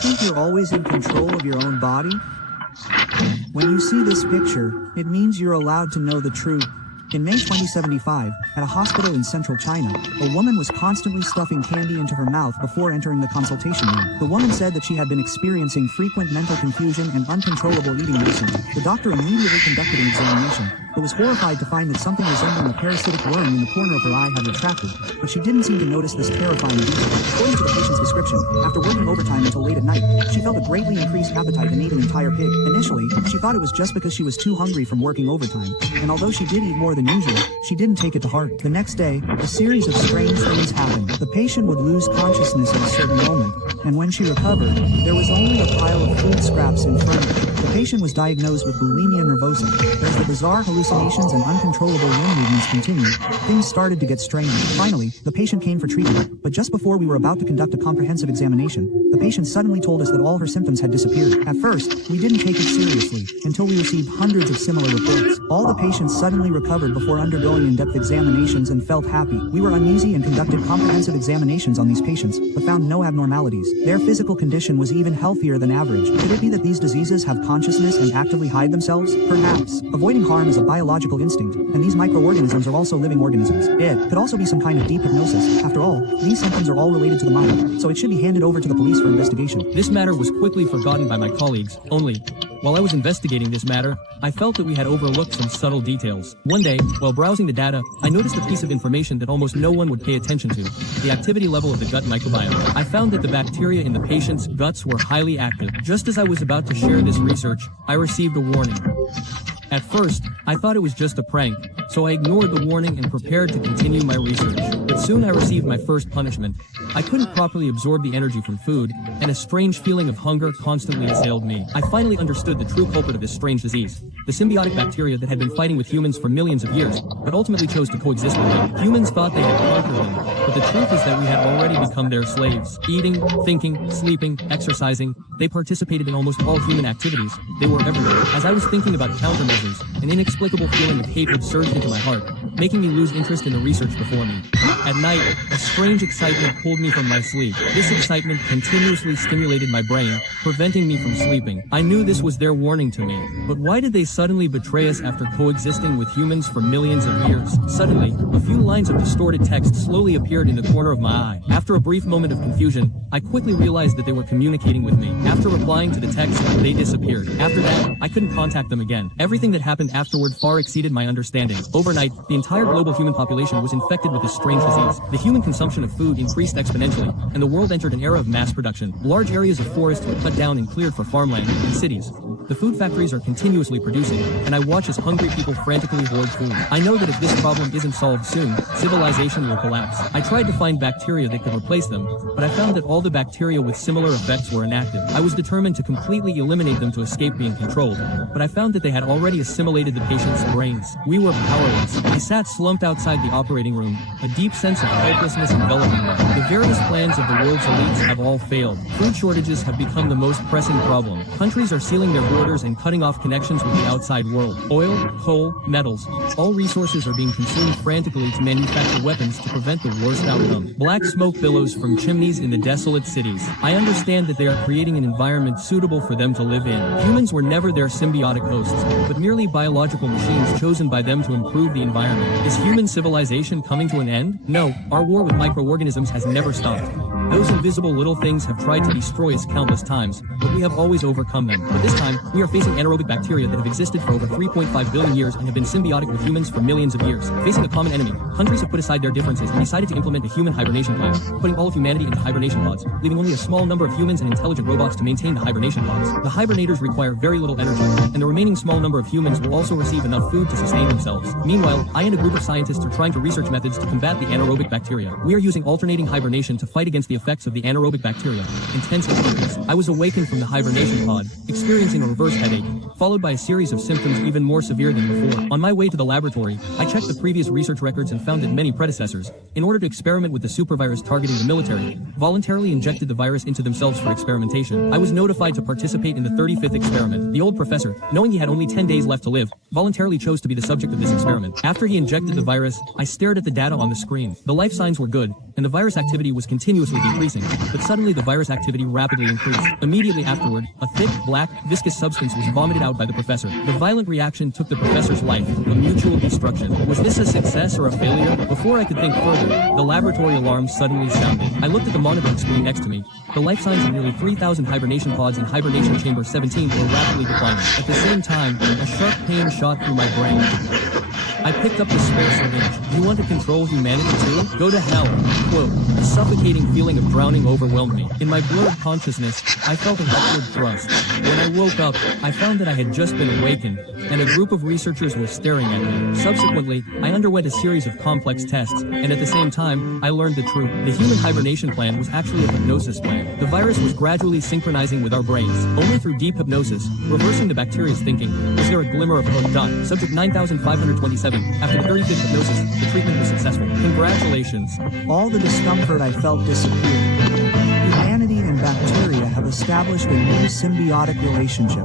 think you're always in control of your own body? When you see this picture, it means you're allowed to know the truth. In May 2075, at a hospital in central China, a woman was constantly stuffing candy into her mouth before entering the consultation room. The woman said that she had been experiencing frequent mental confusion and uncontrollable eating recently. The doctor immediately conducted an examination, but was horrified to find that something resembling a parasitic worm in the corner of her eye had retracted, but she didn't seem to notice this terrifying detail. According to the patient's description, after working overtime until late at night, she felt a greatly increased appetite and ate an entire pig. Initially, she thought it was just because she was too hungry from working overtime, and although she did eat more than usual, she didn't take it to heart. The next day, a series of strange things happened. The patient would lose consciousness at a certain moment, and when she recovered, there was only a pile of food scraps in front of her. The patient was diagnosed with bulimia nervosa. As the bizarre hallucinations and uncontrollable limb movements continued, things started to get strange. Finally, the patient came for treatment, but just before we were about to conduct a comprehensive examination, the patient suddenly told us that all her symptoms had disappeared. At first, we didn't take it seriously, until we received hundreds of similar reports. All the patients suddenly recovered before undergoing in-depth examinations and felt happy. We were uneasy and conducted comprehensive examinations on these patients, but found no abnormalities. Their physical condition was even healthier than average. Could it be that these diseases have consciousness and actively hide themselves? Perhaps. Avoiding harm is a biological instinct, and these microorganisms are also living organisms. It could also be some kind of deep hypnosis. After all, these symptoms are all related to the mind, so it should be handed over to the police for investigation. This matter was quickly forgotten by my colleagues, only, while I was investigating this matter, I felt that we had overlooked some subtle details. One day, while browsing the data, I noticed a piece of information that almost no one would pay attention to: the activity level of the gut microbiome. I found that the bacteria in the patient's guts were highly active. Just as I was about to share this research, I received a warning. At first, I thought it was just a prank, so I ignored the warning and prepared to continue my research. But soon I received my first punishment. I couldn't properly absorb the energy from food, and a strange feeling of hunger constantly assailed me. I finally understood the true culprit of this strange disease: the symbiotic bacteria that had been fighting with humans for millions of years, but ultimately chose to coexist with them. Humans thought they had conquered them, but the truth is that we had already become their slaves. Eating, thinking, sleeping, exercising, they participated in almost all human activities. They were everywhere. As I was thinking about countermeasures, an inexplicable feeling of hatred surged into my heart, making me lose interest in the research before me. At night, a strange excitement pulled me from my sleep. This excitement continuously stimulated my brain, preventing me from sleeping. I knew this was their warning to me. But why did they suddenly betray us after coexisting with humans for millions of years? Suddenly, a few lines of distorted text slowly appeared in the corner of my eye. After a brief moment of confusion, I quickly realized that they were communicating with me. After replying to the text, they disappeared. After that, I couldn't contact them again. Everything that happened afterward far exceeded my understanding. Overnight, the entire global human population was infected with this strange disease. The human consumption of food increased exponentially, and the world entered an era of mass production. Large areas of forest were cut down and cleared for farmland and cities. The food factories are continuously producing, and I watch as hungry people frantically hoard food. I know that if this problem isn't solved soon, civilization will collapse. I tried to find bacteria that could replace them, but I found that all the bacteria with similar effects were inactive. I was determined to completely eliminate them to escape being controlled, but I found that they had already assimilated the patient's brains. We were powerless. I sat slumped outside the operating room, a deep sense of helplessness enveloping me. The various plans of the world's elites have all failed. Food shortages have become the most pressing problem. Countries are sealing their borders and cutting off connections with the outside world. Oil, coal, metals, all resources are being consumed frantically to manufacture weapons to prevent the worst outcome. Black smoke billows from chimneys in the desolate cities. I understand that they are creating an environment suitable for them to live in. Humans were never their symbiotic hosts, but merely biological machines chosen by them to improve the environment. Is human civilization coming to an end? No, our war with microorganisms has never stopped. Those invisible little things have tried to destroy us countless times, but we have always overcome them. But this time, we are facing anaerobic bacteria that have existed for over 3.5 billion years and have been symbiotic with humans for millions of years. Facing a common enemy, countries have put aside their differences and decided to implement a human hibernation plan, putting all of humanity into hibernation pods, leaving only a small number of humans and intelligent robots to maintain the hibernation pods. The hibernators require very little energy, and the remaining small number of humans will also receive enough food to sustain themselves. Meanwhile, I and a group of scientists are trying to research methods to combat the anaerobic bacteria. We are using alternating hibernation to fight against the effects of the anaerobic bacteria. Intense experience. I was awakened from the hibernation pod, experiencing a reverse headache, followed by a series of symptoms even more severe than before. On my way to the laboratory, I checked the previous research records and found that many predecessors, in order to experiment with the supervirus targeting the military, voluntarily injected the virus into themselves for experimentation. I was notified to participate in the 35th experiment. The old professor, knowing he had only 10 days left to live, voluntarily chose to be the subject of this experiment. After he injected the virus, I stared at the data on the screen. The life signs were good, and the virus activity was continuously decreasing, but suddenly the virus activity rapidly increased. Immediately afterward, a thick, black, viscous substance was vomited out by the professor. The violent reaction took the professor's life, a mutual destruction. Was this a success or a failure? Before I could think further, the laboratory alarm suddenly sounded. I looked at the monitoring screen next to me. The life signs of nearly 3,000 hibernation pods in hibernation chamber 17 were rapidly declining. At the same time, a sharp pain shot through my brain. I picked up the spare syringe. You want to control humanity too? Go to hell. Quote, a suffocating feeling of drowning overwhelmed me. In my blurred consciousness, I felt an upward thrust. When I woke up, I found that I had just been awakened, and a group of researchers were staring at me. Subsequently, I underwent a series of complex tests, and at the same time, I learned the truth. The human hibernation plan was actually a hypnosis plan. The virus was gradually synchronizing with our brains. Only through deep hypnosis, reversing the bacteria's thinking, was there a glimmer of hope. Subject 9527. After the 35th hypnosis, the treatment was successful. Congratulations. All the discomfort I felt disappeared. Humanity and bacteria have established a new symbiotic relationship.